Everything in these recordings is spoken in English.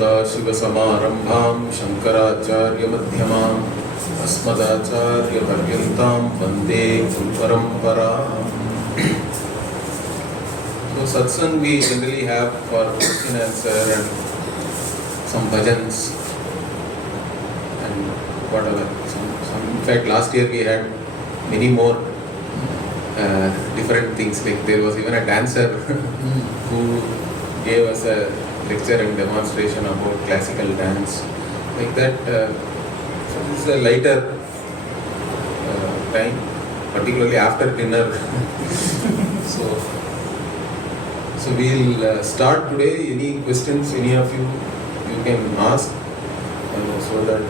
सदाशिवसमारम्भां शङ्कराचार्यमध्यमाम् अस्मदाचार्यपर्यन्तां वन्दे गुरुपरम्पराम्. So satsang we generally have for question and answer and some bhajans and whatever. In fact, last year we had many more different things. Like there was even a dancer who gave us a lecture and demonstration about classical dance. Like that. So this is a lighter time, particularly after dinner. So we'll start today. Any questions, any of you can ask, so that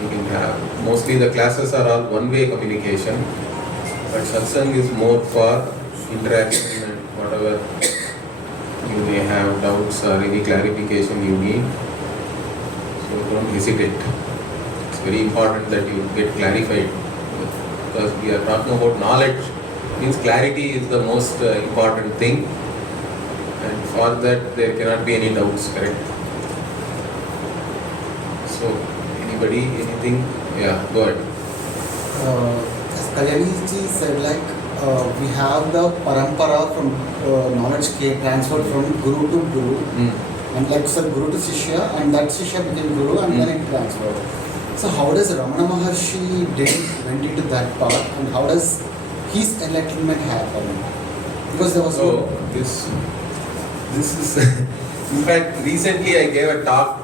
we can have. Mostly the classes are all one-way communication, but satsang is more for interaction and whatever you may have doubts or any clarification you need. So don't hesitate. It's very important that you get clarified, because we are talking about knowledge. Means clarity is the most important thing. And for that, there cannot be any doubts, correct? So, anybody, anything? Yeah, go ahead. As Kalyani-ji said, we have the parampara from knowledge transferred from guru to guru. And like said, guru to shishya, and that shishya became guru, and then it transferred. So how does Ramana Maharshi went into that part, and how does his enlightenment happen? Because there was This is, in fact, recently I gave a talk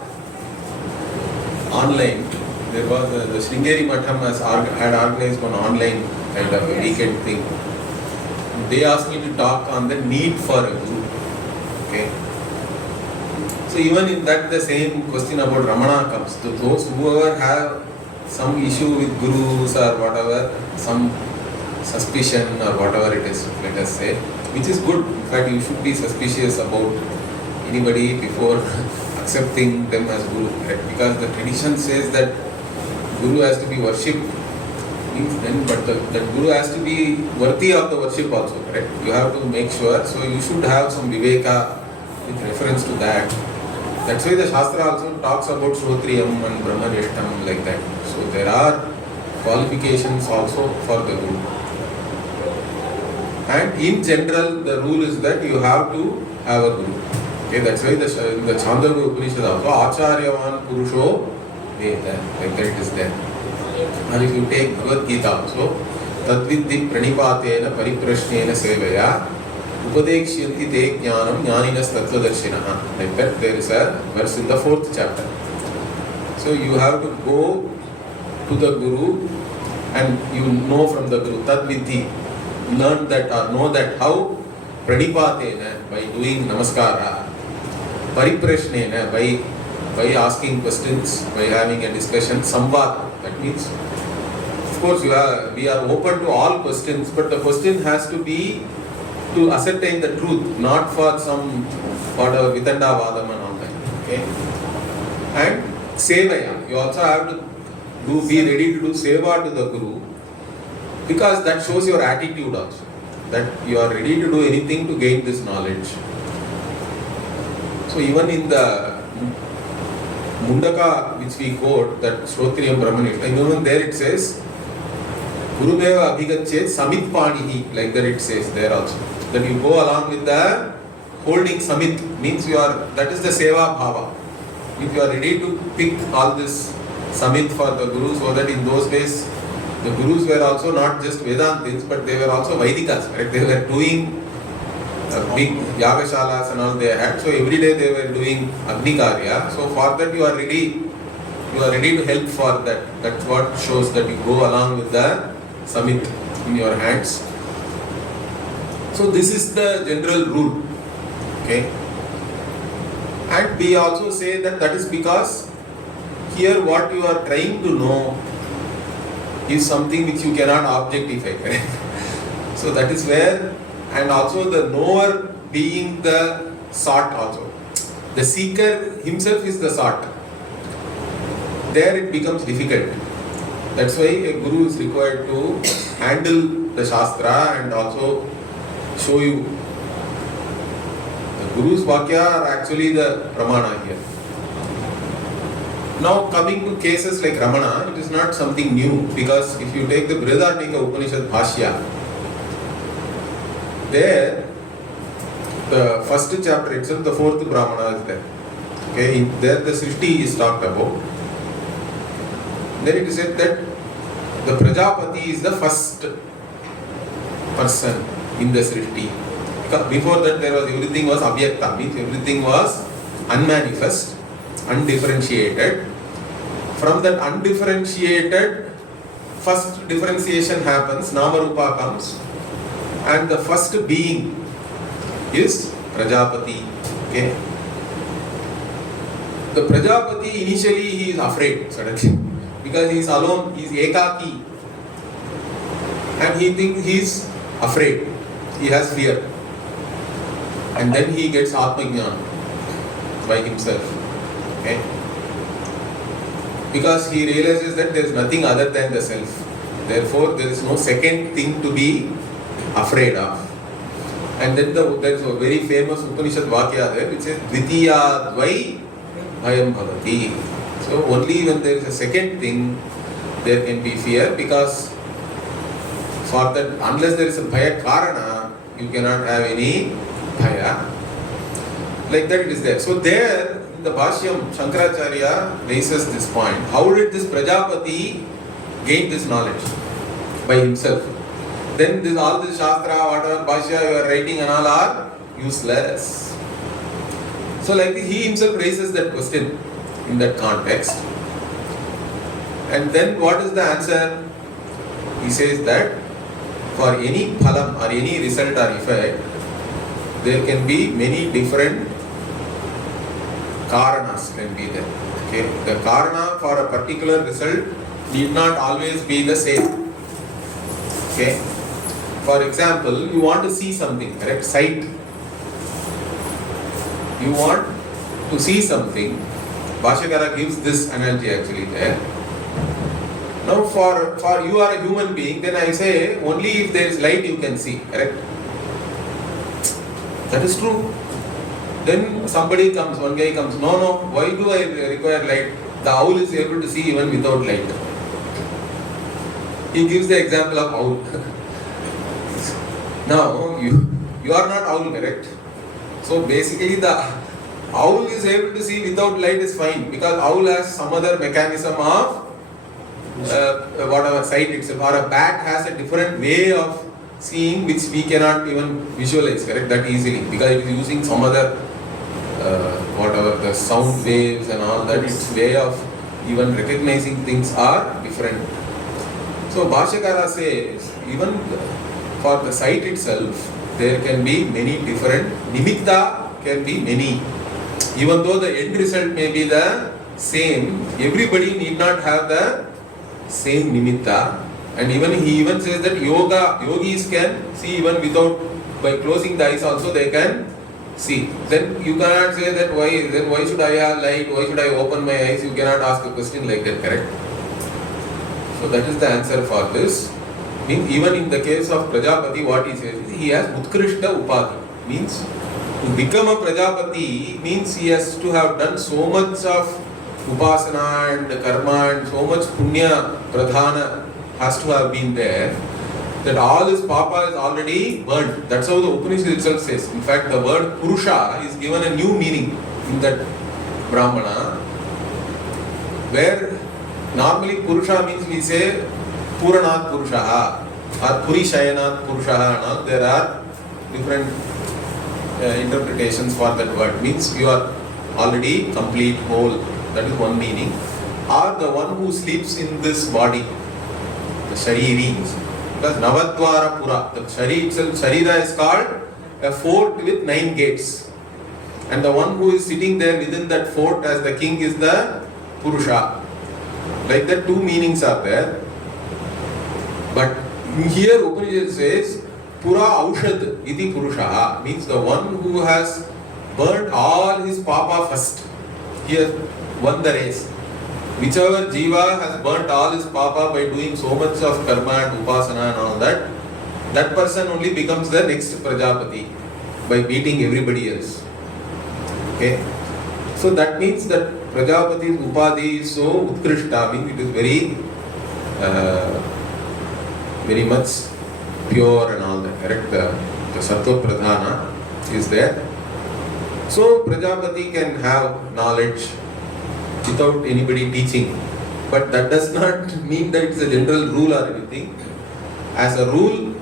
online. There was the Sringeri Matham had organized one online kind of a weekend thing. They asked me to talk on the need for a guru. Okay. So even in that, the same question about Ramana comes. To those whoever have some issue with gurus or whatever, some suspicion or whatever it is, let us say, which is good. In fact, you should be suspicious about anybody before accepting them as guru, right? Because the tradition says that guru has to be worshipped, but the guru has to be worthy of the worship also, right? You have to make sure. So you should have some viveka with reference to that. That's why the Shastra also talks about Shrotriyam and Brahmanishtam like that. So there are qualifications also for the guru. And in general, the rule is that you have to have a guru. Okay, that's why in the Chandogya Upanishad also, Acharyavan Purusho Veda, like that it is there. And if you take Bhagavad Gita also, Tadvidhi Pranipatena Pariprashnena Sevaya Upadekshanti Te Jnanam Jnaninas Tattvadarshinaha. Like that, there is a verse in the 4th chapter. So you have to go to the Guru and you know from the Guru, Tadvidhi. Learn that or know that how pranipatena, by doing namaskara, pariprashnena, by asking questions, by having a discussion, samvad, that means of course we are open to all questions, but the question has to be to ascertain the truth, not for some whatever vitanda vadam and all that. Okay? And sevaya, you also have to be ready to do seva to the Guru, because that shows your attitude also, that you are ready to do anything to gain this knowledge. So even in the Mundaka which we quote, that Shrotriyam Brahmanishtam, even there it says Gurudeva Abhigachet Samit Panihi, like that it says there also. That you go along with the holding Samit, means that is the Seva Bhava. If you are ready to pick all this Samit for the Guru, so that in those days the Gurus were also not just Vedantins, but they were also Vaidikas, right? They were doing big Yagashalas and all they had. So every day they were doing Agni Karya. So for that you are ready to help for that. That's what shows that you go along with the Samit in your hands. So this is the general rule. Okay. And we also say that is because here what you are trying to know is something which you cannot objectify, correct? So that is where, and also the knower being the sought also. The seeker himself is the sought. There it becomes difficult. That's why a guru is required to handle the Shastra and also show you. The Guru's Vakya are actually the Pramana here. Now coming to cases like Ramana, it is not something new, because if you take the Brihadaranyaka Upanishad Bhashya, there the first chapter itself, the fourth Brahmana is there. Okay, there the Srishti is talked about. Then it is said that the Prajapati is the first person in the Srishti. Because before that everything was Avyakta, means everything was unmanifest, undifferentiated. From that undifferentiated, first differentiation happens, Nama Rupa comes, and the first being is Prajapati. Okay. The Prajapati initially he is afraid suddenly because he is alone, he is ekaki, and he thinks he is afraid, he has fear, and then he gets Atmajnana by himself. Okay. Because he realizes that there is nothing other than the self. Therefore, there is no second thing to be afraid of. And then there is a very famous Upanishad Vakya there which says Vidya Dvai Bhayam Bhavati. So only when there is a second thing there can be fear, because for that, unless there is a Bhaya Karana, you cannot have any Bhaya. Like that it is there. So there in the Bhashyam, Shankaracharya raises this point. How did this Prajapati gain this knowledge? By himself. Then this, all this Shastra, whatever Bhashya you are writing and all are useless. So like this, he himself raises that question in that context. And then what is the answer? He says that for any phalam or any result or effect, there can be many different karanas can be there. Okay, the karana for a particular result need not always be the same. Okay, for example, you want to see something, correct? Sight. You want to see something. Bhashyakara gives this analogy actually there. Now for you are a human being, then I say only if there is light you can see, correct? That is true. Then somebody comes, one guy comes, no, why do I require light? The owl is able to see even without light. He gives the example of owl. Now, you are not owl, correct? So basically the owl is able to see without light is fine, because owl has some other mechanism of whatever sight itself, or a bat has a different way of seeing which we cannot even visualize, correct, that easily, because it is using some other whatever the sound waves and all that, its way of even recognizing things are different. So Bhashyakara says even for the sight itself there can be many different nimitta, can be many, even though the end result may be the same, everybody need not have the same nimitta. And even he even says that yogis can see even without, by closing the eyes also they can see. Then you cannot say that why should I have light, why should I open my eyes? You cannot ask a question like that, correct? So that is the answer for this. Means even in the case of Prajapati, what he says is he has Utkrishta Upadhi. Means to become a Prajapati means he has to have done so much of Upasana and Karma and so much Punya Pradhana has to have been there, that all his papa is already burnt. That's how the Upanishad itself says. In fact, the word Purusha is given a new meaning in that Brahmana, where normally Purusha means we say Puranat Purushaha or Purishayanat Purushaha and all. There are different interpretations for that word. Means you are already complete, whole. That is one meaning. Or the one who sleeps in this body, the Shariri. Because Navadvara Pura, the Sharira is called a fort with 9 gates. And the one who is sitting there within that fort as the king is the Purusha. Like that, two meanings are there. But here Upanishad says Pura Aushad iti Purusha, means the one who has burnt all his papa first. He has won the race. Whichever jiva has burnt all his papa by doing so much of karma and upasana and all that, that person only becomes the next Prajapati by beating everybody else. Okay. So that means that Prajapati's Upadhi is so Utkrishta, means it is very much pure and all that, correct? The Sattva Pradhana is there. So Prajapati can have knowledge without anybody teaching. But that does not mean that it's a general rule or anything. As a rule,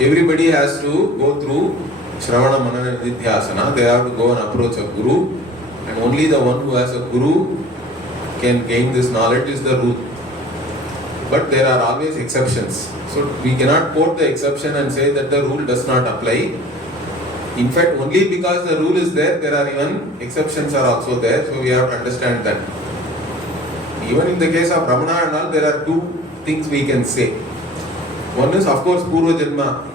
everybody has to go through Shravana Manana Nidhyasana. They have to go and approach a guru. And only the one who has a guru can gain this knowledge is the rule. But there are always exceptions. So we cannot quote the exception and say that the rule does not apply. In fact, only because the rule is there, there are even exceptions are also there. So we have to understand that. Even in the case of Ramana and all, there are two things we can say. One is, of course, Purva Janma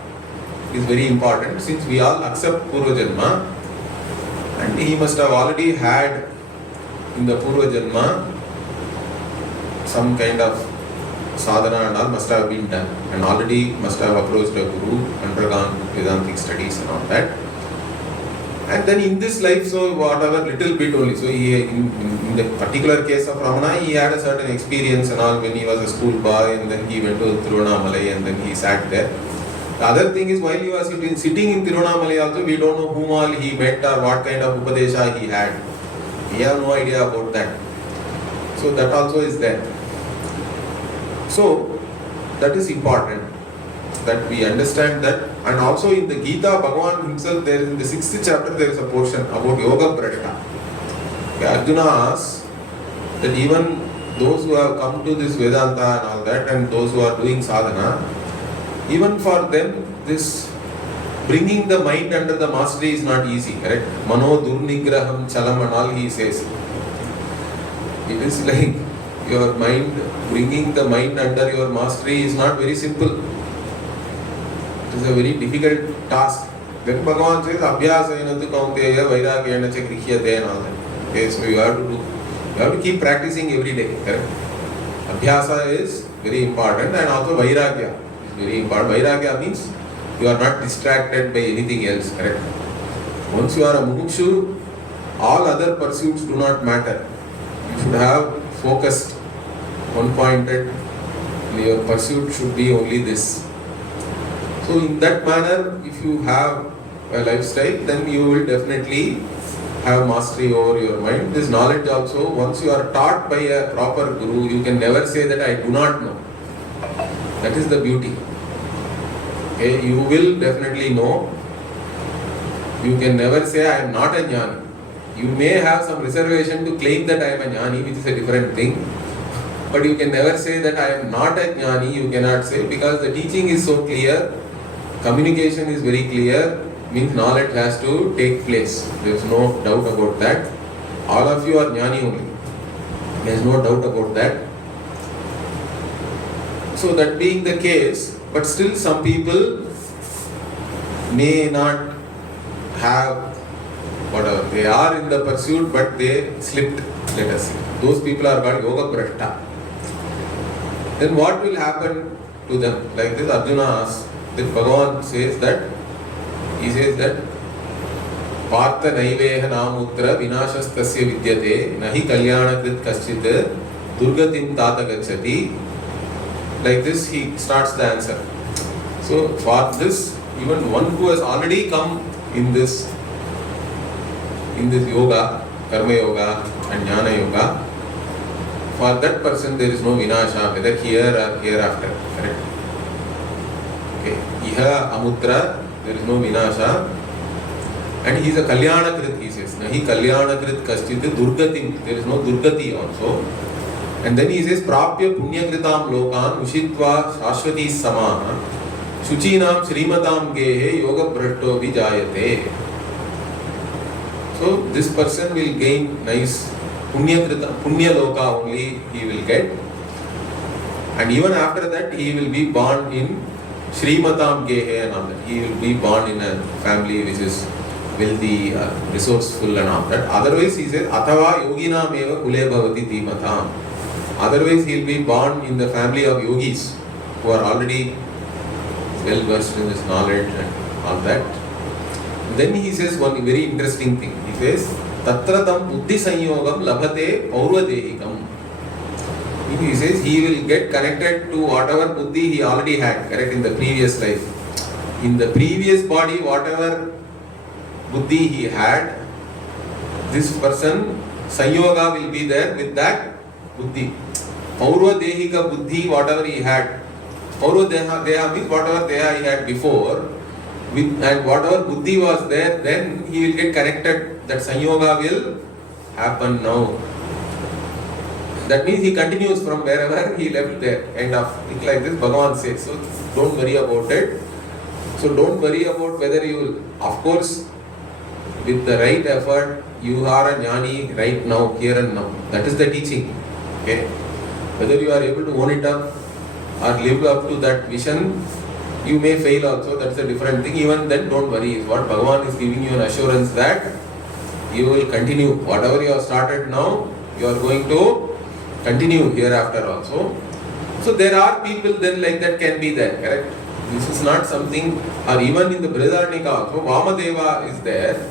is very important, since we all accept Purva Janma, and he must have already had in the Purva Janma some kind of sadhana and all must have been done, and already must have approached a guru, undergone Vedantic studies and all that. And then in this life, so whatever little bit only, so he, in the particular case of Ramana, he had a certain experience and all when he was a school boy, and then he went to Tiruvannamalai and then he sat there. The other thing is, while he was sitting in Tiruvannamalai also, we don't know whom all he met or what kind of Upadesha he had. We have no idea about that. So that also is there. So that is important, that we understand that. And also in the Gita, Bhagavan himself, there is in the 6th chapter, there is a portion about Yoga Prashta. Okay, Arjuna asks that even those who have come to this Vedanta and all that, and those who are doing sadhana, even for them, this bringing the mind under the mastery is not easy, correct? Mano durnigraham chalam and all he says. It is like your mind, bringing the mind under your mastery is not very simple. It is a very difficult task. Then Bhagavan says, Abhyasena tu kaunteya vairagyena cha grihiyate and all that. Okay, so you have to keep practicing every day, correct? Abhyasa is very important, and also vairagya is very important. Vairagya means you are not distracted by anything else, correct? Once you are a mumukshu, all other pursuits do not matter. You should have focused, one-pointed, your pursuit should be only this. So in that manner, if you have a lifestyle, then you will definitely have mastery over your mind. This knowledge also, once you are taught by a proper guru, you can never say that I do not know. That is the beauty. Okay, you will definitely know. You can never say I am not a jnani. You may have some reservation to claim that I am a jnani, which is a different thing. But you can never say that I am not a jnani, you cannot say, because the teaching is so clear, communication is very clear, means knowledge has to take place. There is no doubt about that. All of you are jnani only. There is no doubt about that. So that being the case, but still some people may not have whatever. They are in the pursuit, but they slipped, let us say. Those people are called Yoga Prashta. Then what will happen to them? Like this Arjuna asks, that Bhagavan says that, he says that Partha naiveha namutra vinashastasya vidyate nahi kalyana krit kaschit durgatim tata gacchati. Like this he starts the answer. So for this, even one who has already come in this yoga, karma yoga and jnana yoga, for that person there is no vinasha, whether here or hereafter. Correct? Okay. Iha amutra, there is no vinasha. And he is a kalyana krit, he says. Nahi kalyana krit kaschit durgatim, there is no durgati also. And then he says, prapya punya kritam lokan ushitva shashvati samaha shuchinam srimatam gehe yoga bhrashto vijayate. So this person will gain nice punya loka only he will get. And even after that he will be born in Srimatam Gehe and all that. He will be born in a family which is wealthy, resourceful and all that. Otherwise he says, Athava yoginam eva kule bhavati timatam. Otherwise he will be born in the family of yogis who are already well versed in this knowledge and all that. Then he says one very interesting thing. He says, Tatra tam buddhi sanyogam labhate paurvadehikam. He says he will get connected to whatever buddhi he already had, correct, in the previous life. In the previous body, whatever buddhi he had, this person, sanyoga will be there with that buddhi. Paurvadehika buddhi, whatever he had. Paurvadeha means whatever deha he had before, and whatever buddhi was there, then he will get connected. That sanyoga will happen now. That means he continues from wherever he left there. End of it, like this Bhagavan says. So don't worry about it. So don't worry about whether you will. Of course, with the right effort, you are a jnani right now, here and now. That is the teaching. Okay. Whether you are able to own it up or live up to that vision, you may fail also. That's a different thing. Even then, don't worry. Is what Bhagavan is giving you an assurance that you will continue. Whatever you have started now, you are going to continue hereafter also. So there are people then like that can be there, correct? This is not something, or even in the Brihadaranyaka also, Vamadeva is there.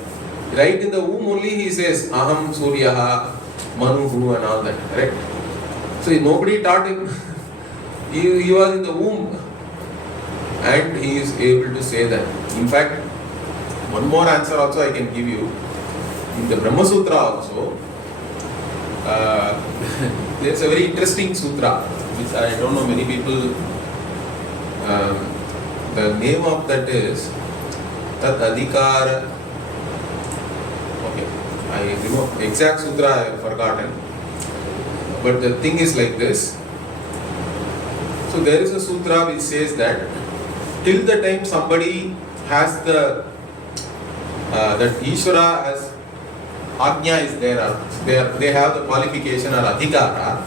Right in the womb only he says, Aham Suryaha, Manuhu and all that, correct? So nobody taught him. He was in the womb and he is able to say that. In fact, one more answer also I can give you. In the Brahma Sutra also, there's a very interesting sutra, which I don't know many people, the name of that is Tat Adhikara. Okay, I remember exact sutra I have forgotten. But the thing is like this. So there is a sutra which says that till the time somebody has the that Ishvara has Ajna is there, they have the qualification or Adhikara,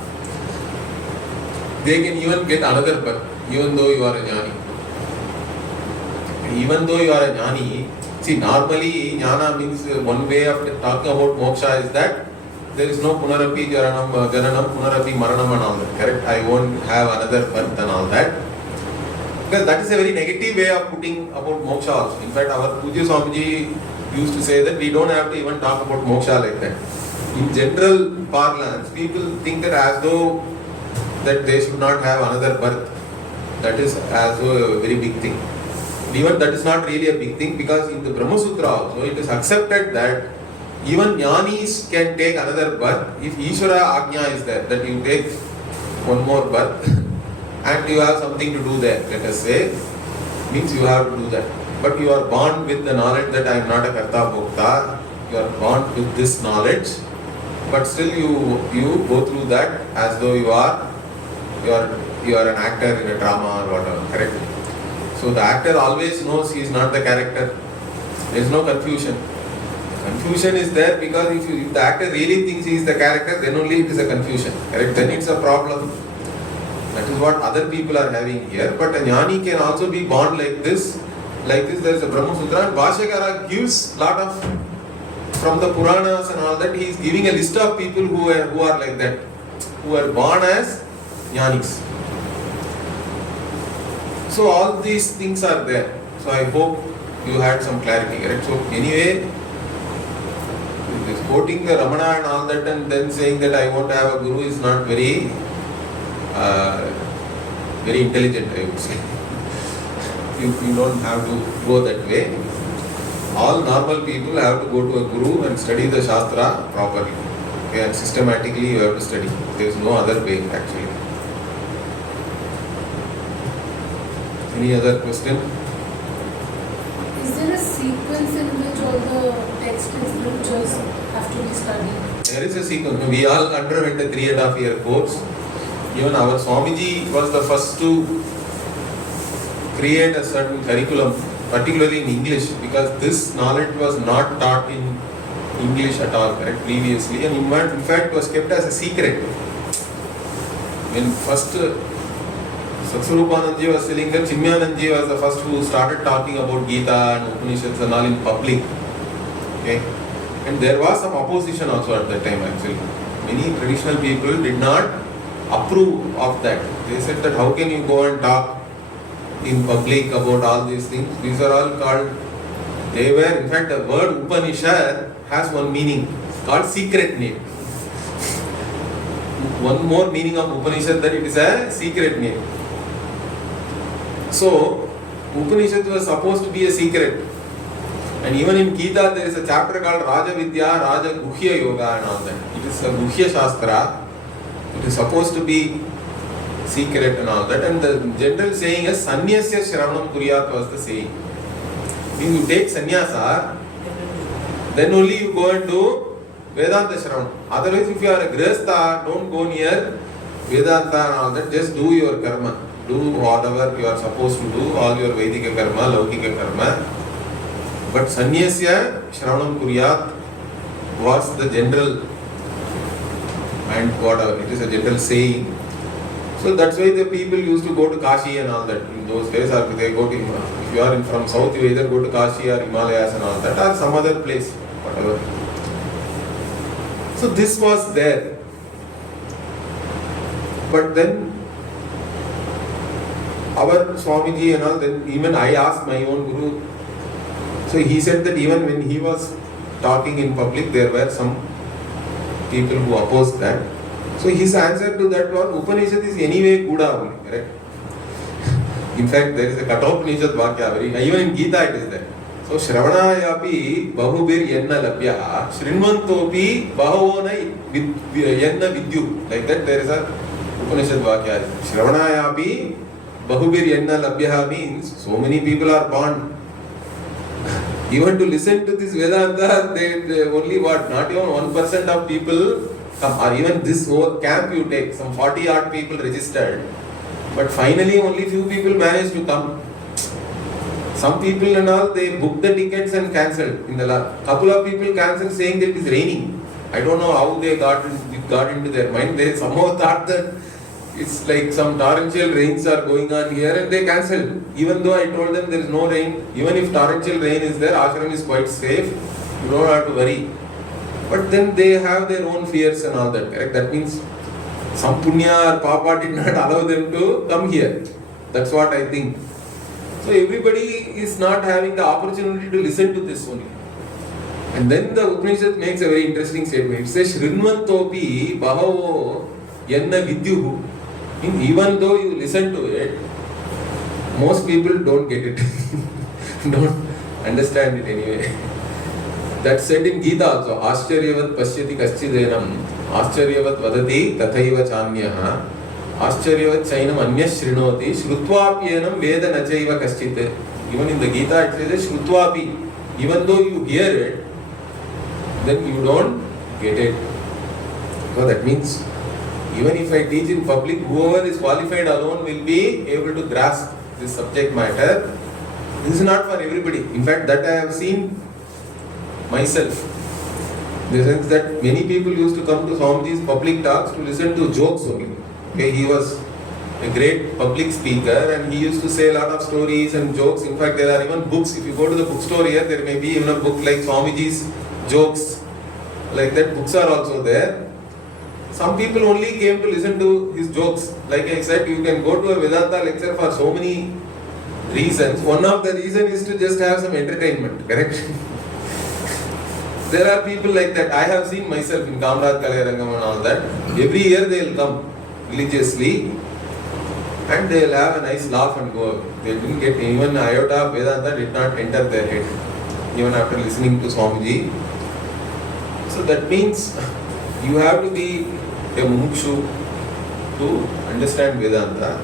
they can even get another birth, even though you are a jnani. Even though you are a jnani, see, normally jnana means one way of talking about moksha is that there is no punarapi jaranam, punarapi maranam and all that, correct? I won't have another birth and all that. Because that is a very negative way of putting about moksha also. In fact, our Pujya Swamiji used to say that we don't have to even talk about moksha like that. In general parlance, people think that as though that they should not have another birth. That is as though a very big thing. Even that is not really a big thing, because in the Brahma Sutra also it is accepted that even jnanis can take another birth if Ishvara Ajna is there, that you take one more birth and you have something to do there, let us say, means you have to do that. But you are born with the knowledge that I am not a Karta Bhokta, you are born with this knowledge, but still you go through that as though you are an actor in a drama or whatever, correct? So the actor always knows he is not the character. There is no confusion. Confusion is there because if the actor really thinks he is the character, then only it is a confusion, correct? Then it's a problem. That is what other people are having here. But a jnani can also be born like this. Like this, there is a Brahma Sutra, and Bhashyakara gives lot of, from the Puranas and all that, he is giving a list of people who are like that, who are born as jnanis. So all these things are there. So I hope you had some clarity, correct? So anyway, this quoting the Ramana and all that and then saying that I won't have a guru is not very intelligent, I would say. You don't have to go that way. All normal people have to go to a guru and study the Shastra properly. Okay, and systematically you have to study. There is no other way actually. Any other question? Is there a sequence in which all the text and scriptures have to be studied? There is a sequence. We all underwent a 3.5 year course. Even our Swamiji was the first to create a certain curriculum, particularly in English, because this knowledge was not taught in English at all, correct, previously, and in fact was kept as a secret. When first Satsvarupanandaji was telling that Chimyanandaji was the first who started talking about Gita and Upanishads and all in public. Okay, and there was some opposition also at that time actually. Many traditional people did not approve of that. They said that how can you go and talk in public about all these things? These are all called, they were, in fact the word Upanishad has one meaning, called secret name. One more meaning of Upanishad, that it is a secret name. So, Upanishad was supposed to be a secret. And even in Gita, there is a chapter called Raja Vidya, Raja Guhya Yoga and all that. It is a Guhya Shastra. It is supposed to be secret and all that. And the general saying is Sanyasya Shravanam Kuryat was the saying. When you take sannyasa, then only you go and do Vedanta Shravanam. Otherwise, if you are a Grihastha, don't go near Vedanta and all that. Just do your karma. Do whatever you are supposed to do, all your Vedika karma, Laukika karma. But Sanyasya Shravanam Kuryat was the general, and whatever, it is a general saying. So that's why the people used to go to Kashi and all that. In those days, or they go to, if you are from south, you either go to Kashi or Himalayas and all that, or some other place, whatever. So this was there. But then our Swamiji and all, then even I asked my own Guru. So he said that even when he was talking in public, there were some people who opposed that. So his answer to that was, Upanishad is anyway Kuda only, correct? In fact, there is a Kathopanishad Vakya, even in Gita it is there. So Shravanayapi Bahubir Yenna Labhya, Shrinvantopi Bahavona Yenna Vidyu. Like that there is a Upanishad Vakya. Shravanayapi Bahubir Yenna Labhya means so many people are born. Even to listen to this Vedanta, they only what? Not even 1% of people come. Or even this whole camp you take, some 40 odd people registered. But finally only few people managed to come. Some people and all, they booked the tickets and cancelled. In the couple of people cancelled saying that it is raining. I don't know how they got into their mind. They somehow thought that it's like some torrential rains are going on here and they cancelled. Even though I told them there is no rain, even if torrential rain is there, ashram is quite safe, you don't have to worry. But then they have their own fears and all that, correct? That means some punya or papa did not allow them to come here. That's what I think. So everybody is not having the opportunity to listen to this only. And then the Upanishad makes a very interesting statement. It says, Shrinvantopi Bahavo Yenna Vidyuhu. Even though you listen to it, most people don't get it. Don't understand it anyway. That's said in Gita also. Ascharyavat pashyati kaschidenam. Ascharyavat vadati tathaiva chanyaha. Ascharyavat chainam anyas shrinoti. Shrutvapienam veda nachaiva kaschit. Even in the Gita it says Shrutvapi. Even though you hear it, then you don't get it. So that means even if I teach in public, whoever is qualified alone will be able to grasp this subject matter. This is not for everybody. In fact, that I have seen myself. In the sense that many people used to come to Swamiji's public talks to listen to jokes only. Okay, he was a great public speaker and he used to say a lot of stories and jokes. In fact, there are even books. If you go to the bookstore here, there may be even a book like Swamiji's jokes. Like that, books are also there. Some people only came to listen to his jokes. Like I said, you can go to a Vedanta lecture for so many reasons. One of the reasons is to just have some entertainment, correct? There are people like that. I have seen myself in Kamraj Kalayarangam and all that. Every year they will come religiously and they will have a nice laugh and go. They didn't get even iota of Vedanta did not enter their head, even after listening to Swamiji. So that means you have to be a mumukshu to understand Vedanta.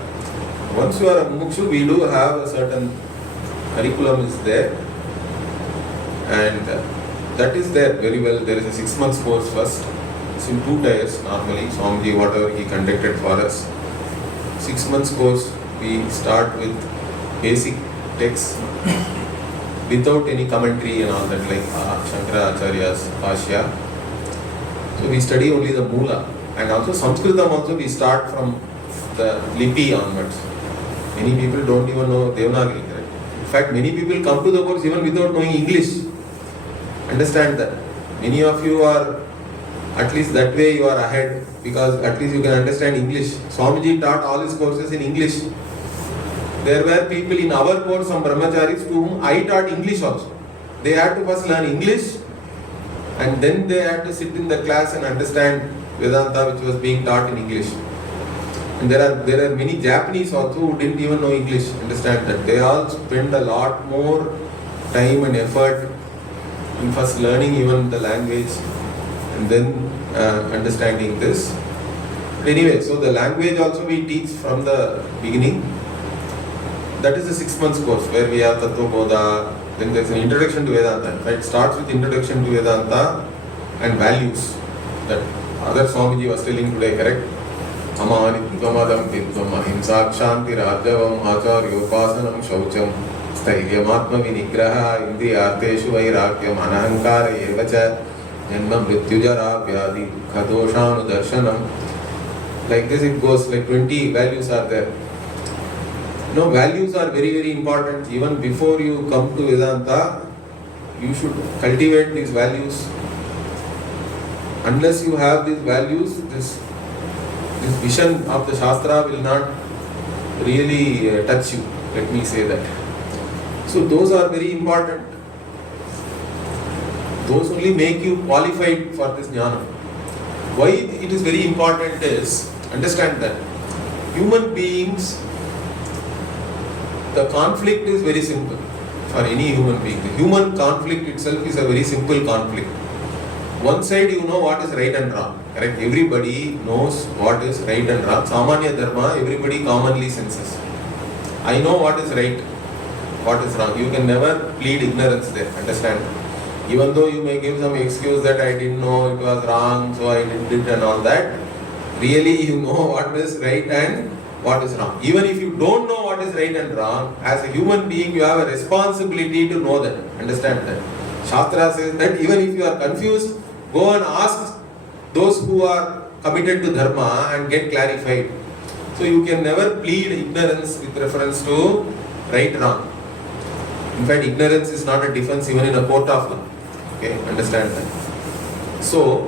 Once you are a mumukshu, we do have a certain curriculum is there, and that is there very well. There is a 6 months course first. It's in 2 tiers normally. Swamiji, whatever he conducted for us. 6 months course, we start with basic texts without any commentary and all that, like Shankara Acharya's Bhashya. So we study only the Moola. And also Sanskritam also we start from the Lipi onwards. Many people don't even know Devanagari, correct? In fact, many people come to the course even without knowing English. Understand that. Many of you are, at least that way you are ahead, because at least you can understand English. Swamiji taught all his courses in English. There were people in our course, some brahmacharis, to whom I taught English also. They had to first learn English And then they had to sit in the class and understand Vedanta which was being taught in English. And there are many Japanese also who didn't even know English, understand that. They all spend a lot more time and effort in first learning even the language and then understanding this. But anyway, so the language also we teach from the beginning. That is the 6 months course where we have Tattva Bodha, then there is an introduction to Vedanta. Right? It starts with introduction to Vedanta and values that other Swamiji was telling today, correct? Amanitvamadam Titvam Ahimsa Kshanti Rajyavam Acharyopasanam Shaucham Sthairyamatma Vinigraha Indriyarteshu Vairakyam Anahankara Evacha Janma Mrityujara Vyadi Dukhadoshanu Darshanam. Like this it goes, like 20 values are there. No, values are very, very important. Even before you come to Vedanta, you should cultivate these values. Unless you have these values, this vision of the Shastra will not really touch you. Let me say that. So those are very important. Those only make you qualified for this jnana. Why it is very important is, understand that human beings, the conflict is very simple for any human being. The human conflict itself is a very simple conflict. One side you know what is right and wrong, correct? Everybody knows what is right and wrong. Samanya Dharma, everybody commonly senses. I know what is right, what is wrong. You can never plead ignorance there, understand? Even though you may give some excuse that I didn't know it was wrong, so I did it and all that, really you know what is right and what is wrong. Even if you don't know what is right and wrong, as a human being you have a responsibility to know that, understand that. Shastra says that even if you are confused, go and ask those who are committed to dharma and get clarified. So you can never plead ignorance with reference to right wrong. In fact, ignorance is not a defense even in a court of law. Okay, understand that. So,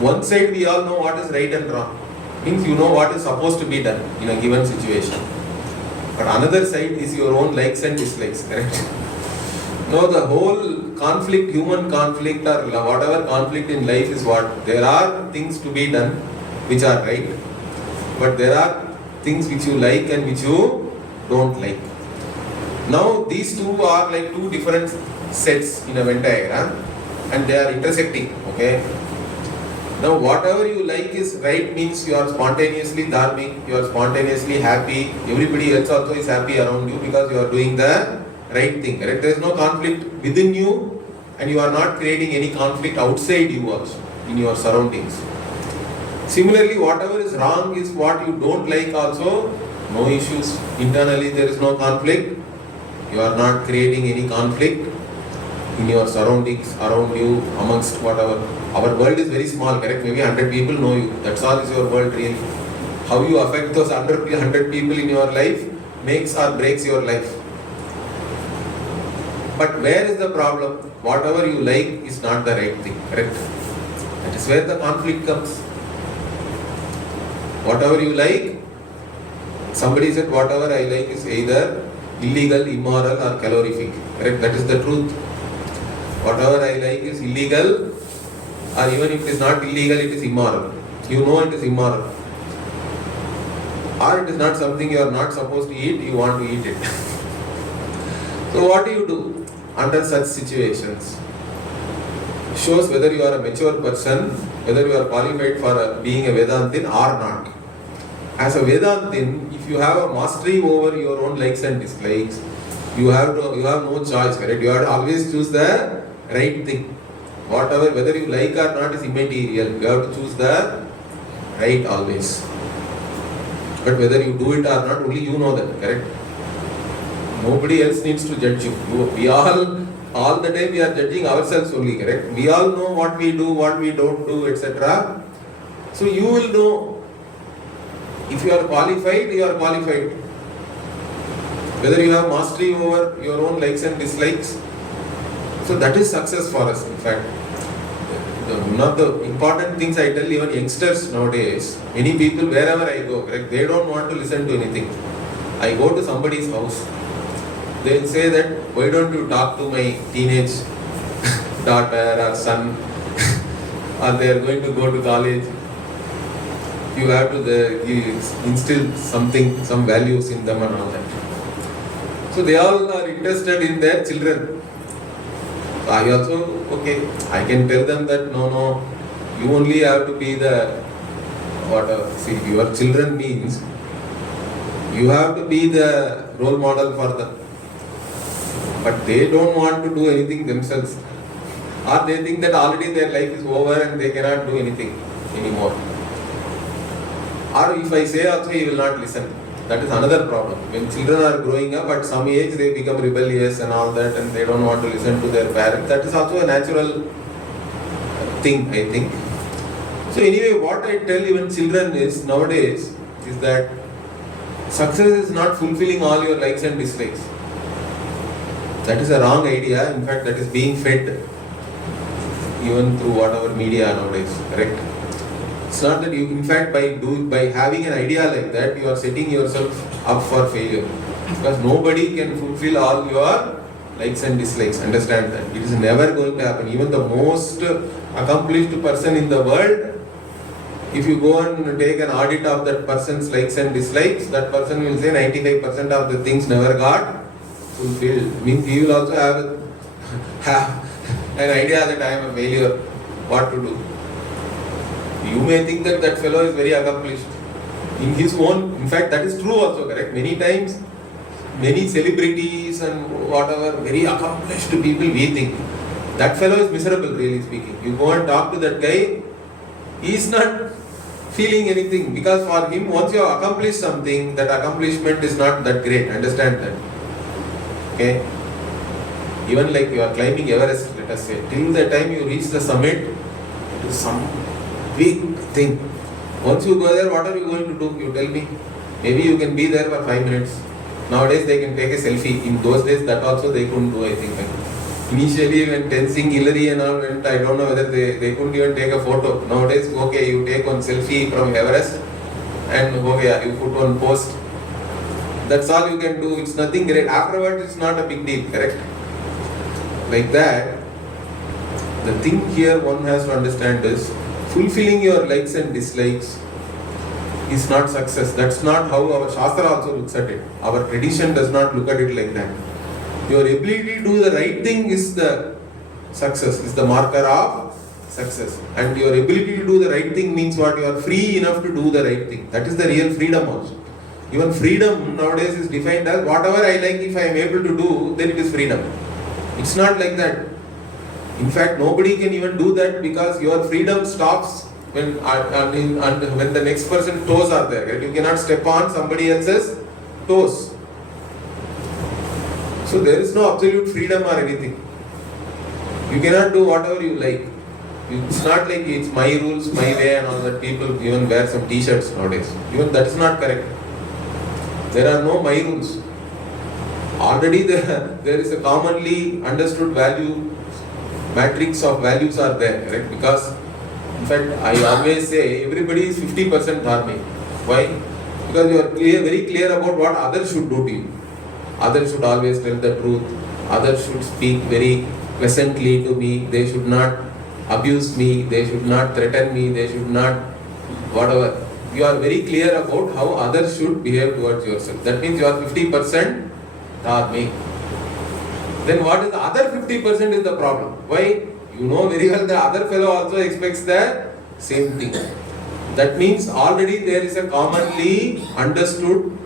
one side we all know what is right and wrong. Means you know what is supposed to be done in a given situation. But another side is your own likes and dislikes, correct? No, the whole conflict, human conflict or whatever conflict in life is what? There are things to be done which are right, but there are things which you like and which you don't like. Now these two are like two different sets in a Venn diagram and they are intersecting, okay? Now whatever you like is right means you are spontaneously dharmic, you are spontaneously happy, everybody else also is happy around you because you are doing the right thing, correct? There is no conflict within you and you are not creating any conflict outside you also, in your surroundings. Similarly, whatever is wrong is what you don't like also, no issues. Internally there is no conflict. You are not creating any conflict in your surroundings, around you, amongst whatever. Our world is very small, correct? Maybe 100 people know you. That's all is your world really. How you affect those 100 people in your life makes or breaks your life. But where is the problem? Whatever you like is not the right thing, correct? That is where the conflict comes. Whatever you like, somebody said whatever I like is either illegal, immoral or calorific, correct? That is the truth. Whatever I like is illegal, or even if it is not illegal, it is immoral. You know it is immoral. Or it is not something you are not supposed to eat, you want to eat it. So what do you do under such situations? Shows whether you are a mature person, whether you are qualified for being a Vedantin or not. As a Vedantin, if you have a mastery over your own likes and dislikes, you have no choice, correct? You have to always choose the right thing. Whatever, whether you like or not is immaterial. You have to choose the right always. But whether you do it or not, only you know that, correct? Nobody else needs to judge you. We all the time we are judging ourselves only, correct? We all know what we do, what we don't do, etc. So you will know. If you are qualified, you are qualified. Whether you have mastery over your own likes and dislikes. So that is success for us, in fact. One of the important things I tell even youngsters nowadays, many people wherever I go, correct, they don't want to listen to anything. I go to somebody's house, they will say that, why don't you talk to my teenage daughter or son, or they are going to go to college. You have to instill something, some values in them and all that. So they all are interested in their children. I also, okay, I can tell them that no, you only have to be the whatever. See, your children means you have to be the role model for them. But they don't want to do anything themselves. Or they think that already their life is over and they cannot do anything anymore. Or if I say also, he will not listen. That is another problem. When children are growing up, at some age they become rebellious and all that, and they don't want to listen to their parents. That is also a natural thing, I think. So anyway, what I tell even children is nowadays is that success is not fulfilling all your likes and dislikes. That is a wrong idea. In fact, that is being fed even through whatever media nowadays. Correct? It's not that you, in fact, by having an idea like that, you are setting yourself up for failure. Because nobody can fulfill all your likes and dislikes. Understand that. It is never going to happen. Even the most accomplished person in the world, if you go and take an audit of that person's likes and dislikes, that person will say 95% of the things never got fulfilled. Means he will also have an idea that I am a failure. What to do? You may think that that fellow is very accomplished. In his own, in fact, that is true also, correct? Many times, many celebrities and whatever, very accomplished people, we think that fellow is miserable, really speaking. You go and talk to that guy, he is not feeling anything, because for him, once you have accomplished something, that accomplishment is not that great. Understand that? Okay? Even like you are climbing Everest, let us say, till the time you reach the summit, it is some big thing. Once you go there, what are you going to do? You tell me. Maybe you can be there for 5 minutes. Nowadays they can take a selfie. In those days, that also they couldn't do, I think. Initially, when Tenzing Hillary and all went, I don't know whether they couldn't even take a photo. Nowadays, okay, you take one selfie from Everest and okay, you put one post. That's all you can do. It's nothing great. Afterwards, it's not a big deal, correct? Like that, the thing here one has to understand is fulfilling your likes and dislikes is not success. That's not how our Shastra also looks at it. Our tradition does not look at it like that. Your ability to do the right thing is the success, is the marker of success. And your ability to do the right thing means what? You are free enough to do the right thing. That is the real freedom also. Even freedom nowadays is defined as whatever I like, if I am able to do, then it is freedom. It's not like that. In fact, nobody can even do that, because your freedom stops when the next person's toes are there. Right? You cannot step on somebody else's toes. So there is no absolute freedom or anything. You cannot do whatever you like. It's not like it's my rules, my way and all that. People even wear some t-shirts nowadays. Even that is not correct. There are no my rules. Already there is a commonly understood value, matrix of values are there, right? Because in fact I always say everybody is 50% dharmic. Why? Because you are very clear about what others should do to you. Others should always tell the truth. Others should speak very pleasantly to me. They should not abuse me. They should not threaten me. They should not whatever. You are very clear about how others should behave towards yourself. That means you are 50% dharmic. Then what is the other 50% is the problem. Why? You know very well the other fellow also expects the same thing. That means already there is a commonly understood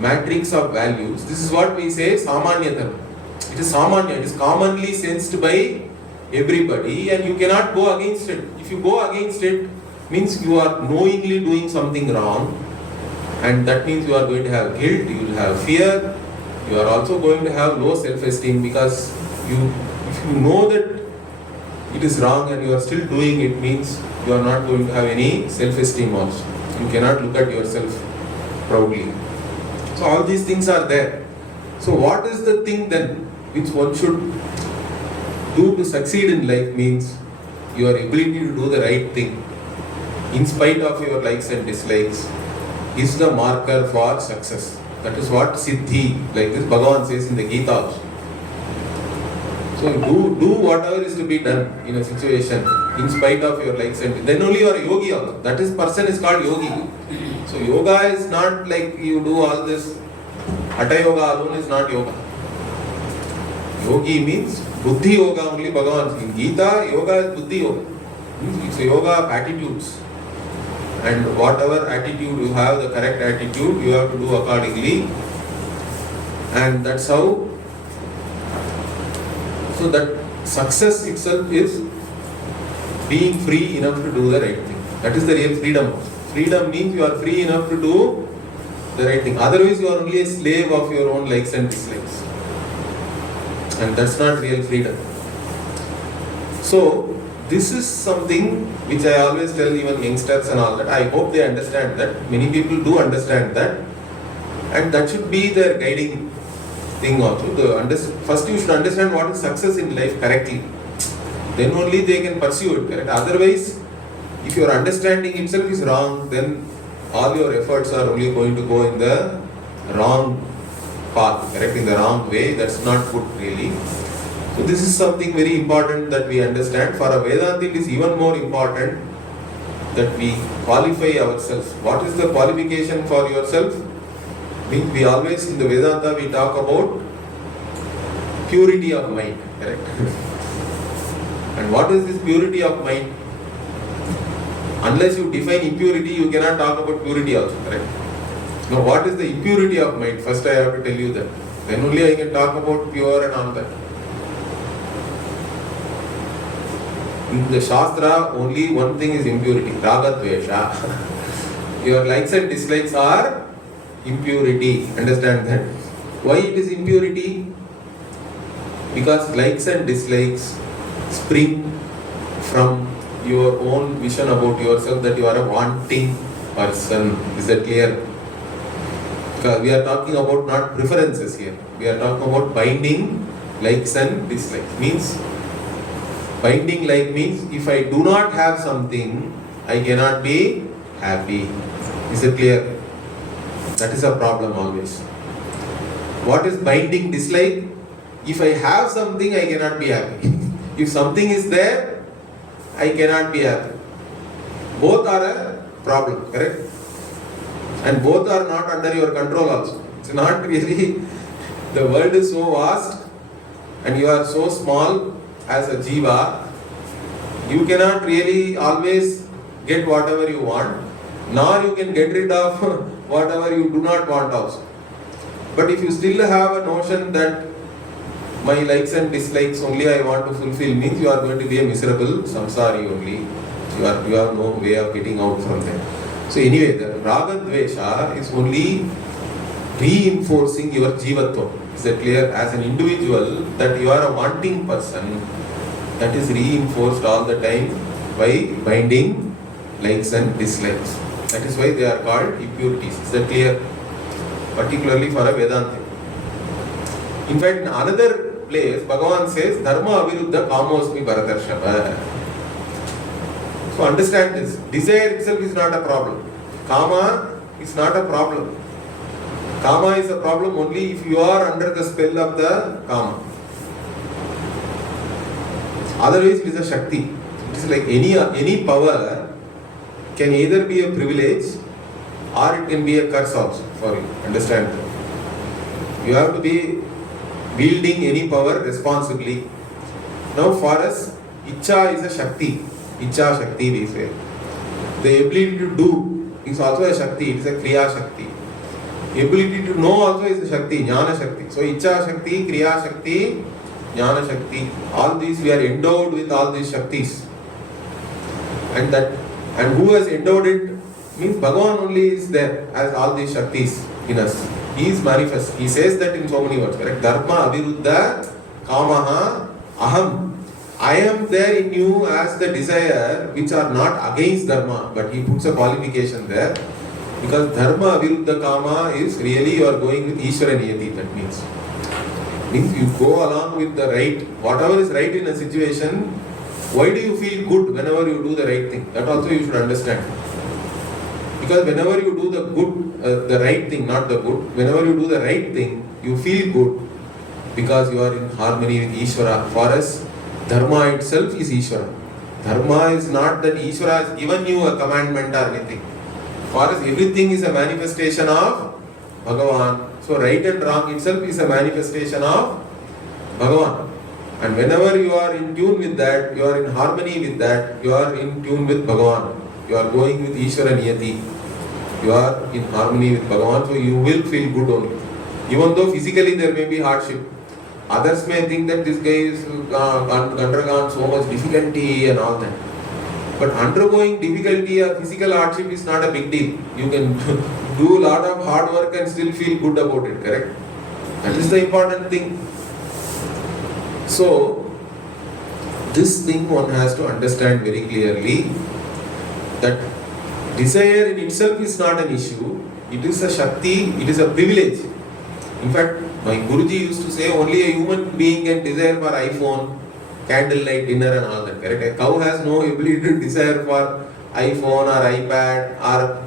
matrix of values. This is what we say samanya dharma. It is samanya, it is commonly sensed by everybody, and you cannot go against it. If you go against it, means you are knowingly doing something wrong, and that means you are going to have guilt, you will have fear, you are also going to have low self-esteem, because if you know that it is wrong and you are still doing it, means you are not going to have any self-esteem also. You cannot look at yourself proudly. So all these things are there. So what is the thing then which one should do to succeed in life? Means your ability to do the right thing in spite of your likes and dislikes is the marker for success. That is what Siddhi, like this Bhagavan says in the Gita also. So So do whatever is to be done in a situation in spite of your likes and then only you are a yogi also. That is person is called yogi. So yoga is not like you do all this. Hatha yoga alone is not yoga. Yogi means buddhi yoga only Bhagavan. In Gita, yoga is buddhi yoga. It's a yoga of attitudes. And whatever attitude you have, the correct attitude, you have to do accordingly. And that's how. So that success itself is being free enough to do the right thing. That is the real freedom. Freedom means you are free enough to do the right thing. Otherwise you are only a slave of your own likes and dislikes. And that's not real freedom. So this is something which I always tell even youngsters and all that. I hope they understand that. Many people do understand that. And that should be their guiding thing also. First you should understand what is success in life correctly. Then only they can pursue it, correct? Otherwise, if your understanding itself is wrong, then all your efforts are only going to go in the wrong path, correct? In the wrong way. That's not good really. So this is something very important that we understand. For a Vedantin it is even more important that we qualify ourselves. What is the qualification for yourself? Means we always in the Vedanta we talk about purity of mind, correct? And what is this purity of mind? Unless you define impurity, you cannot talk about purity also, correct? Now what is the impurity of mind? First I have to tell you that. Then only I can talk about pure and all that. In the Shastra, only one thing is impurity, raga dvesha. Your likes and dislikes are impurity. Understand that? Why it is impurity? Because likes and dislikes spring from your own vision about yourself that you are a wanting person. Is that clear? Because we are talking about not preferences here. We are talking about binding likes and dislikes. Means binding like means if I do not have something, I cannot be happy. Is it clear? That is a problem always. What is binding dislike? If I have something, I cannot be happy. If something is there, I cannot be happy. Both are a problem, correct? And both are not under your control also. It's not really, the world is so vast and you are so small as a jiva, you cannot really always get whatever you want, nor you can get rid of whatever you do not want also. But if you still have a notion that my likes and dislikes only I want to fulfill, means you are going to be a miserable samsari only. You have no way of getting out from there. So anyway, the raga dvesha is only reinforcing your jivatva. Is that clear? As an individual, that you are a wanting person, that is reinforced all the time by binding likes and dislikes. That is why they are called impurities. Is that clear? Particularly for a Vedanta. In fact, in another place, Bhagavan says, Dharma aviruddha kamosmi bharatarshava. So understand this. Desire itself is not a problem. Kama is not a problem. Kama is a problem only if you are under the spell of the Kama. Otherwise it is a Shakti. It is like any power can either be a privilege or it can be a curse also for you. Understand? You have to be wielding any power responsibly. Now for us, Icha is a Shakti. Icha Shakti we say. The ability to do is also a Shakti. It is a Kriya Shakti. Ability to know also is a Shakti, Jnana Shakti. So Icha Shakti, Kriya Shakti, Jnana Shakti. All these we are endowed with all these Shaktis. And who has endowed it means Bhagavan only is there as all these Shaktis in us. He is manifest. He says that in so many words, correct? Dharma aviruddha kamaha aham. I am there in you as the desire which are not against dharma, but he puts a qualification there because dharma aviruddha kama is really you are going with Ishvara niyati. That means you go along with the right, whatever is right in a situation. Why do you feel good whenever you do the right thing? That also you should understand. Because whenever you do the good, the right thing, not the good, whenever you do the right thing, you feel good. because you are in harmony with Ishvara. For us, dharma itself is Ishvara. Dharma is not that Ishvara has given you a commandment or anything. For us, everything is a manifestation of Bhagavan. So right and wrong itself is a manifestation of Bhagavan. And whenever you are in tune with that, you are in harmony with that, you are in tune with Bhagavan. You are going with Ishvara Niyati. You are in harmony with Bhagavan, so you will feel good only. Even though physically there may be hardship. Others may think that this guy is undergone so much difficulty and all that. But undergoing difficulty or physical hardship is not a big deal. You can do a lot of hard work and still feel good about it, correct? That is the important thing. So, this thing one has to understand very clearly, that desire in itself is not an issue. It is a Shakti, it is a privilege. In fact, my Guruji used to say only a human being can desire for iPhone, candlelight dinner and all that, correct? A cow has no ability to desire for iPhone or iPad or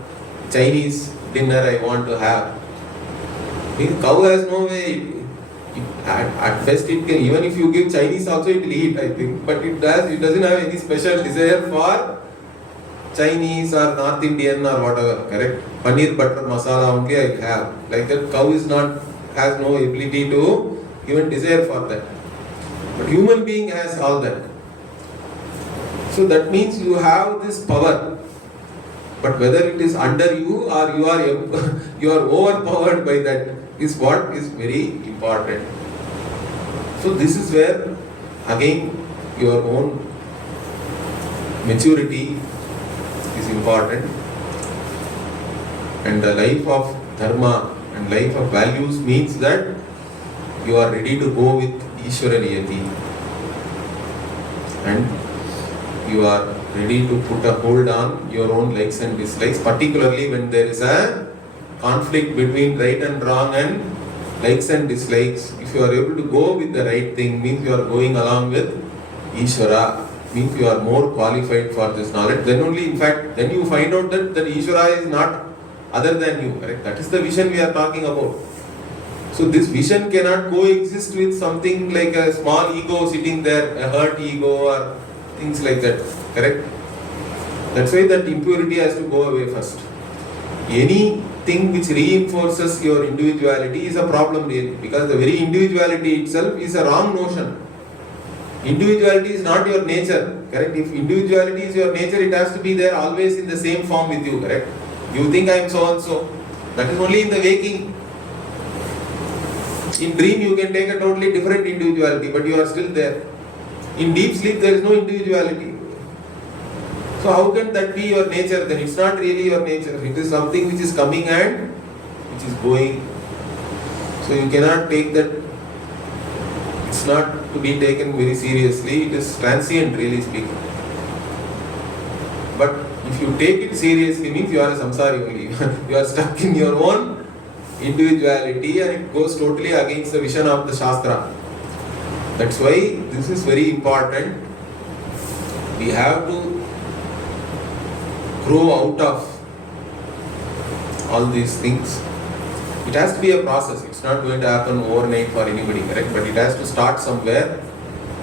Chinese dinner I want to have. A cow has no way. At best it can, even if you give Chinese also it will eat, I think. But it doesn't have any special desire for Chinese or North Indian or whatever, correct? Paneer butter masala only I have. Like that, cow has no ability to even desire for that. But human being has all that. So that means you have this power. But whether it is under you or you are overpowered by that is what is very important. So this is where again your own maturity is important, and the life of dharma and life of values means that you are ready to go with Ishvara Niyati and you are ready to put a hold on your own likes and dislikes, particularly when there is a conflict between right and wrong and likes and dislikes. If you are able to go with the right thing, means you are going along with Ishvara, means you are more qualified for this knowledge. Then only, in fact, then you find out that Ishvara is not other than you, correct? That is the vision we are talking about. So this vision cannot coexist with something like a small ego sitting there, a hurt ego or things like that, correct? That's why that impurity has to go away first. Anything which reinforces your individuality is a problem really, because the very individuality itself is a wrong notion. Individuality is not your nature, correct? If individuality is your nature, it has to be there always in the same form with you, correct? You think I am so and so. That is only in the waking. In dream you can take a totally different individuality, but you are still there. In deep sleep there is no individuality. So how can that be your nature? Then it's not really your nature. It is something which is coming and which is going. So you cannot take that. It's not to be taken very seriously. It is transient, really speaking. But if you take it seriously, means you are a samsari only. You are stuck in your own individuality and it goes totally against the vision of the Shastra. That's why this is very important. We have to grow out of all these things. It has to be a process. It's not going to happen overnight for anybody, correct? But it has to start somewhere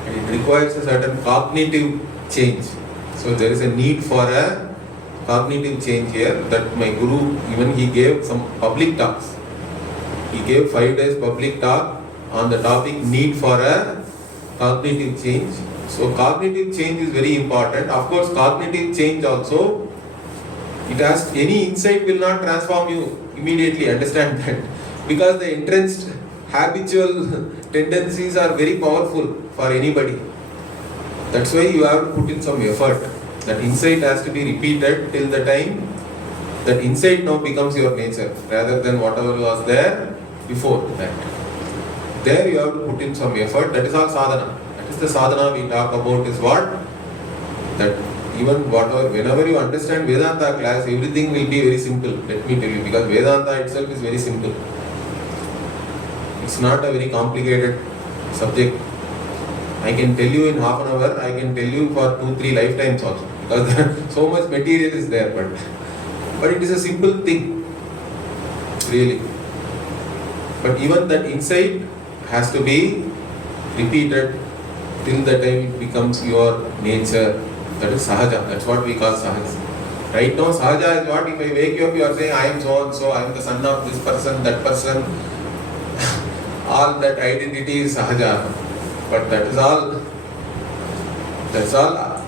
and it requires a certain cognitive change. So there is a need for a cognitive change here, that my Guru, even he gave some public talks. He gave 5 days public talk on the topic need for a cognitive change. So cognitive change is very important. Of course, cognitive change also, it has, any insight will not transform you immediately, understand that. Because the entrenched habitual tendencies are very powerful for anybody. That's why you have to put in some effort. That insight has to be repeated till the time that insight now becomes your nature, rather than whatever was there before that. There you have to put in some effort. That is all sadhana. That is the sadhana we talk about, is what? That even whatever, whenever you understand Vedanta class, everything will be very simple. Let me tell you, because Vedanta itself is very simple. It's not a very complicated subject. I can tell you in half an hour, I can tell you for 2-3 lifetimes also. Because so much material is there, but it is a simple thing, really. But even that insight has to be repeated till the time it becomes your nature. That is sahaja. That's what we call sahaja. Right now, sahaja is what? If I wake you up, you are saying, I am so and so, I am the son of this person, that person. All that identity is sahaja. But that's all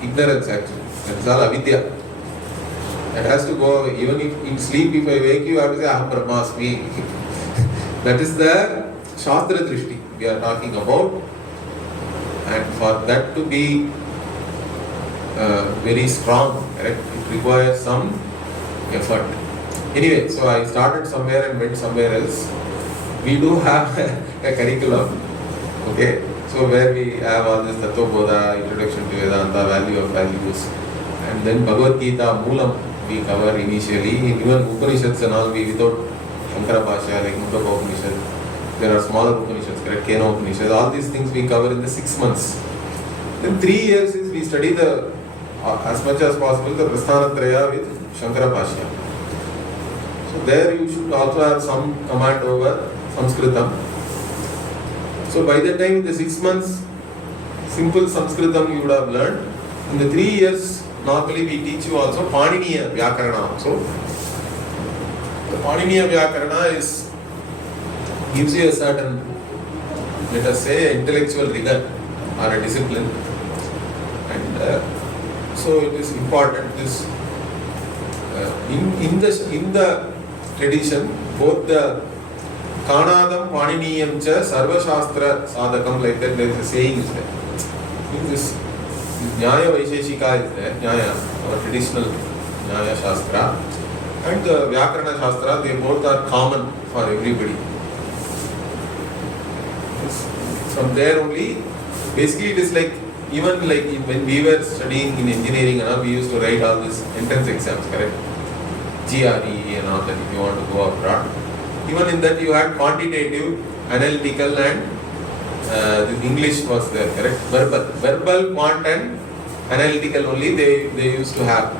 ignorance actually. That's all avidya. That has to go away. Even if in sleep, if I wake you, I have to say, Aham Brahmasmi. That is the Shastra Drishti we are talking about. And for that to be very strong, correct, it requires some effort. Anyway, so I started somewhere and went somewhere else. We do have a curriculum, okay, so where we have all this Tattva Bodha, Introduction to Vedanta, Value of Values, and then Bhagavad Gita, Moolam, we cover initially. Even Upanishads and all, we without Shankara Bhashya, like Mundaka Upanishad, there are smaller Upanishads, correct, Kena Upanishad, all these things we cover in the 6 months. Then 3 years is we study the as much as possible the Prasthanatraya with Shankara Bhashya. So there you should also have some command over Sanskritam. So by the time the 6 months, simple Sanskritam you would have learned. In the 3 years, normally we teach you also Paniniya Vyakarana also. The Paniniya Vyakarana gives you a certain, let us say, intellectual rigor or a discipline. And so it is important. This in the tradition, both the Kanadam Paniniyam cha Sarva Shastra Sadhakam, like that, there is a saying is there. Means this Nyaya Vaisheshika is there, Nyaya, our traditional Nyaya Shastra, and the Vyakarana Shastra, they both are common for everybody. From there only, basically it is like, even like when we were studying in engineering, we used to write all these entrance exams, correct? GRE and all that if you want to go abroad. Even in that you had quantitative, analytical and this English was there, correct? Verbal, quant and analytical only they used to have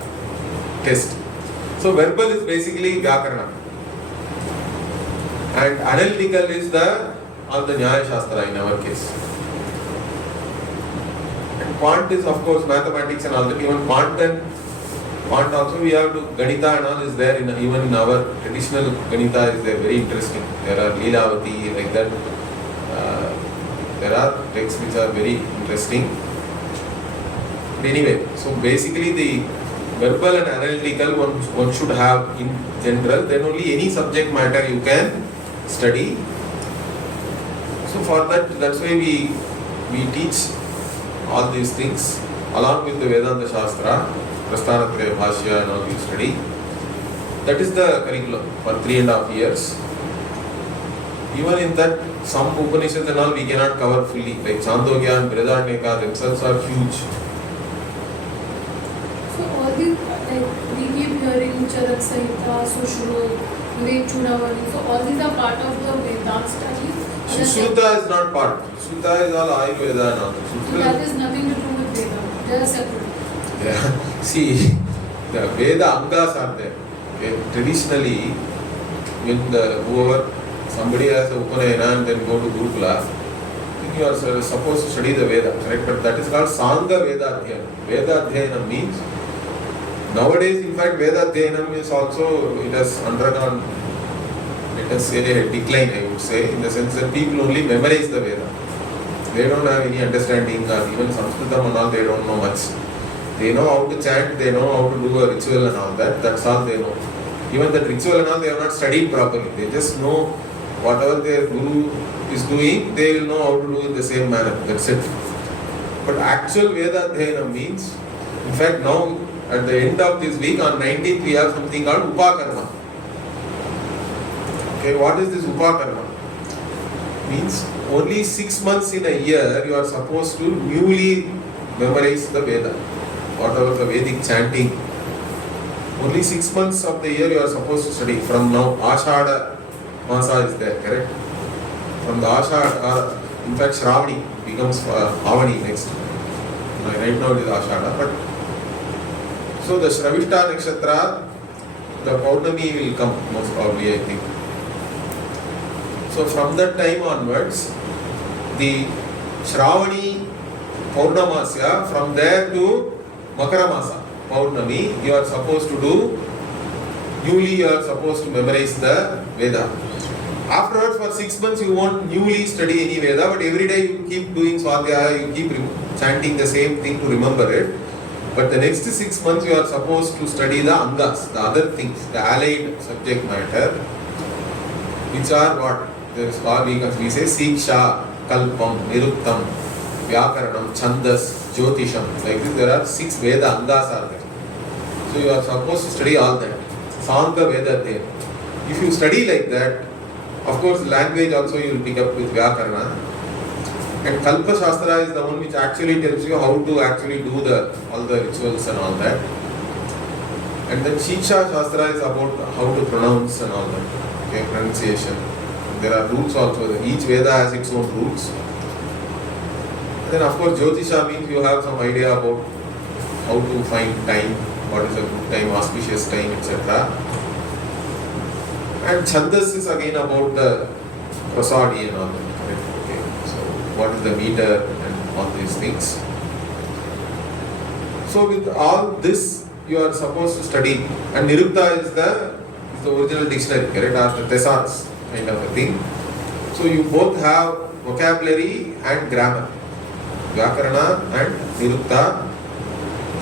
test. So verbal is basically Vyakarana. And analytical is all the Nyaya Shastra in our case. And quant is of course mathematics and all that. Even quant also we have to, Ganita and all is there, even in our traditional Ganita is there, very interesting. There are Leelavati, like that. There are texts which are very interesting. But anyway, so basically the verbal and analytical one should have in general, then only any subject matter you can study. So for that's why we teach all these things along with the Vedanta Shastra, Prasthanatraya Bhashya and all we study. That is the curriculum for 3.5 years. Even in that, some Upanishads and all we cannot cover fully, like Chandogya and Brihadaranyaka themselves are huge. So all these, like we keep hearing Charak Samhita, Sushruta, Vivek Chudamani, so all these are part of the Vedanta study. Sushruta is not part. Sushruta is all Ayurveda and all. So that is nothing to do with Veda. They are separate. Yeah. See, the Veda Angas are there. Okay. Traditionally, when somebody has a Upanayana and then go to Gurukula, then you are supposed to study the Veda, correct? But that is called Sangha Veda Adhyayana. Veda Adhyayana means, nowadays in fact Veda Adhyayana is also, it has undergone, let us say, a decline, I would say, in the sense that people only memorize the Veda. They don't have any understanding, or even Sanskritam and all, they don't know much. They know how to chant, they know how to do a ritual and all that, that's all they know. Even that ritual and all, they have not studied properly. They just know whatever their guru is doing, they will know how to do in the same manner, that's it. But actual Veda Adhyayana means, in fact now at the end of this week, on 19th, we have something called Upakarma. Okay, what is this Upakarma? Means only 6 months in a year you are supposed to newly memorize the Veda, whatever the Vedic chanting. Only 6 months of the year you are supposed to study. From now, Ashada Masa is there, correct? From the Ashada, in fact Shravani becomes Avani next. Right now it is Ashada, but so the Shravishta Nakshatra, the Paurnami will come most probably, I think. So from that time onwards, the Shravani Paurnamasya, from there to Makaramasa Paurnami, you are supposed to do, newly you are supposed to memorize the Veda. Afterwards, for 6 months, you won't newly study any Veda, but every day you keep doing Swadhyaya, you keep chanting the same thing to remember it. But the next 6 months, you are supposed to study the Angas, the other things, the allied subject matter, which are what? There is called, we say Siksha, Kalpam, Niruttam, Vyakaranam, Chandas, Jyotisham. Like this, there are 6 Veda Angas are there. So you are supposed to study all that. Sanga Veda there. If you study like that, of course, language also you will pick up with Vyakarana. And Kalpa Shastra is the one which actually tells you how to actually do all the rituals and all that. And then Shiksha Shastra is about how to pronounce and all that. Okay, pronunciation. There are rules also. Each Veda has its own rules. And then of course Jyotisha means you have some idea about how to find time, what is a good time, auspicious time, etc. And Chandas is again about the prosody and all that. Okay. So what is the meter and all these things. So with all this you are supposed to study. And Nirukta is the original dictionary, correct? Or the thesaurus kind of a thing. So you both have vocabulary and grammar. Vyakarana and Nirukta.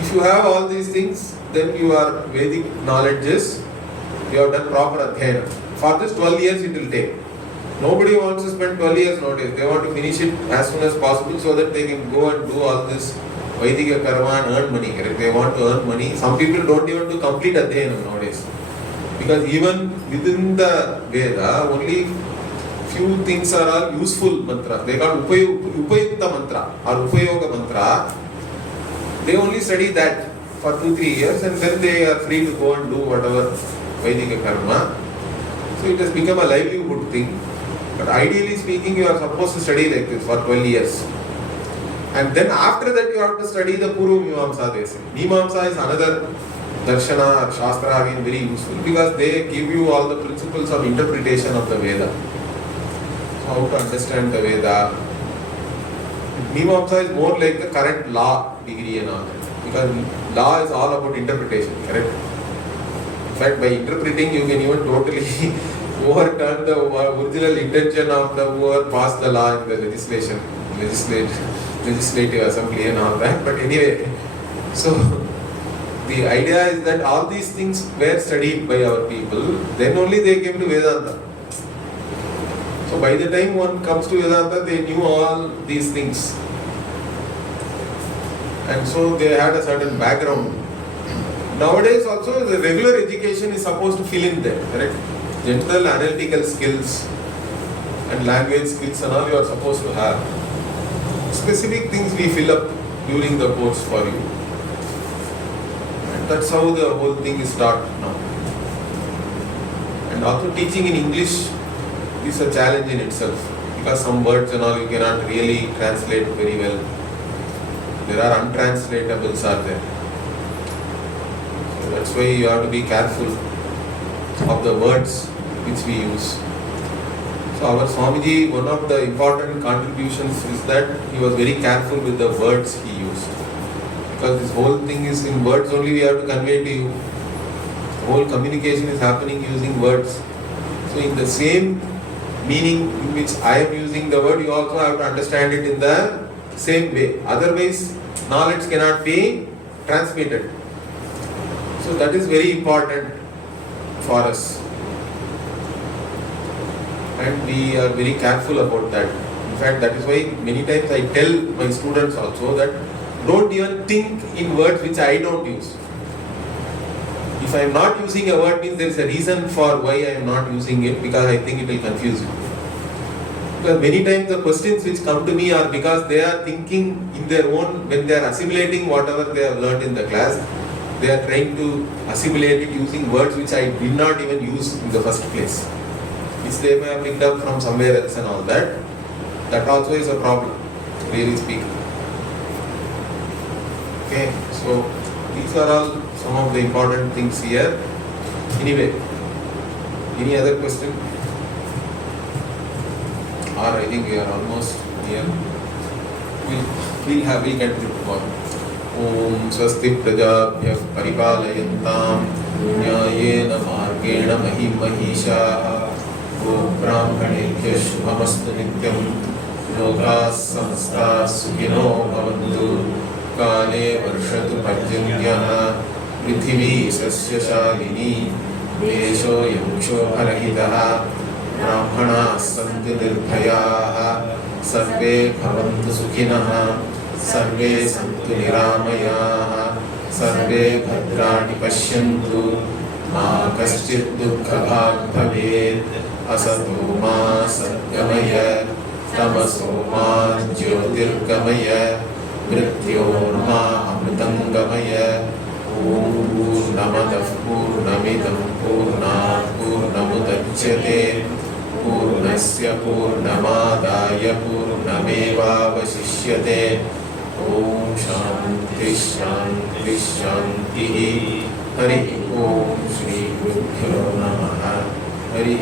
If you have all these things, then you are Vedic knowledges. You have done proper adhyayana. For this 12 years it will take. Nobody wants to spend 12 years nowadays. They want to finish it as soon as possible so that they can go and do all this Vaidika karma and earn money. Correct? They want to earn money. Some people don't even do complete adhyayana nowadays. Because even within the Veda, only few things are all useful mantras. They call Upayukta mantra or Upayoga mantra. They only study that for 2-3 years and then they are free to go and do whatever Vaidika karma. So it has become a livelihood thing. But ideally speaking, you are supposed to study like this for 12 years. And then after that you have to study the Purva Mimamsa, they say. Mimamsa is another Darshana or Shastra, again very useful because they give you all the principles of interpretation of the Veda. So how to understand the Veda. Mimamsa is more like the current law degree and all that. Because law is all about interpretation, correct? In fact, by interpreting, you can even totally overturn the original intention of the whoever passed the law in the legislative assembly and all that. But anyway, so the idea is that all these things were studied by our people. Then only they came to Vedanta. So by the time one comes to Vedanta, they knew all these things. And so they had a certain background. Nowadays also the regular education is supposed to fill in there, correct? General analytical skills and language skills and all you are supposed to have. Specific things we fill up during the course for you. And that's how the whole thing is taught now. And also teaching in English is a challenge in itself because some words and all you cannot really translate very well. There are untranslatables are there. So that's why you have to be careful of the words which we use. So our Swamiji, one of the important contributions is that he was very careful with the words he used. Because this whole thing is in words only we have to convey to you. The whole communication is happening using words. So in the same meaning in which I am using the word, you also have to understand it in the same way. Otherwise, knowledge cannot be transmitted. So that is very important for us. And we are very careful about that. In fact, that is why many times I tell my students also that don't even think in words which I don't use. If I am not using a word, means there is a reason for why I am not using it, because I think it will confuse you. Because many times the questions which come to me are because they are thinking in their own, when they are assimilating whatever they have learned in the class, they are trying to assimilate it using words which I did not even use in the first place, which they may have picked up from somewhere else and all that. That also is a problem, really speaking. Okay, so these are all some of the important things here. Anyway, any other question? Or I think we are almost here. We'll continue tomorrow. Om Swasti Prajabhyah Paripalayantam Nyayena Margena Mahim Mahishaha Go Brahmanebhyah Shubhamastu Nityam Lokas Samasta Sukhino Bhavantu Kale Varshatu Parjanyah Prithvi Sasya Shalini Desho Yamsho Bharahitaha Brahmana Santu Nirbhayaha Sarve Bhavantu Sukhinah Sarve Santu Niramayaha Sarve Bhadrani Pashyantu Ma Kaschit Dukkha Bhag Bhavet Asato Ma Satgamaya Tamaso Ma Jyotirgamaya Mrityorma Amritangamaya Om Purnamadah Purnamidam Purnat Purnamudachyate Purnasya Purnamadaya Purnamevavasishyate Om Shanti Shanti Shanti Hari Om Shri Gurubhyo Namaha Hari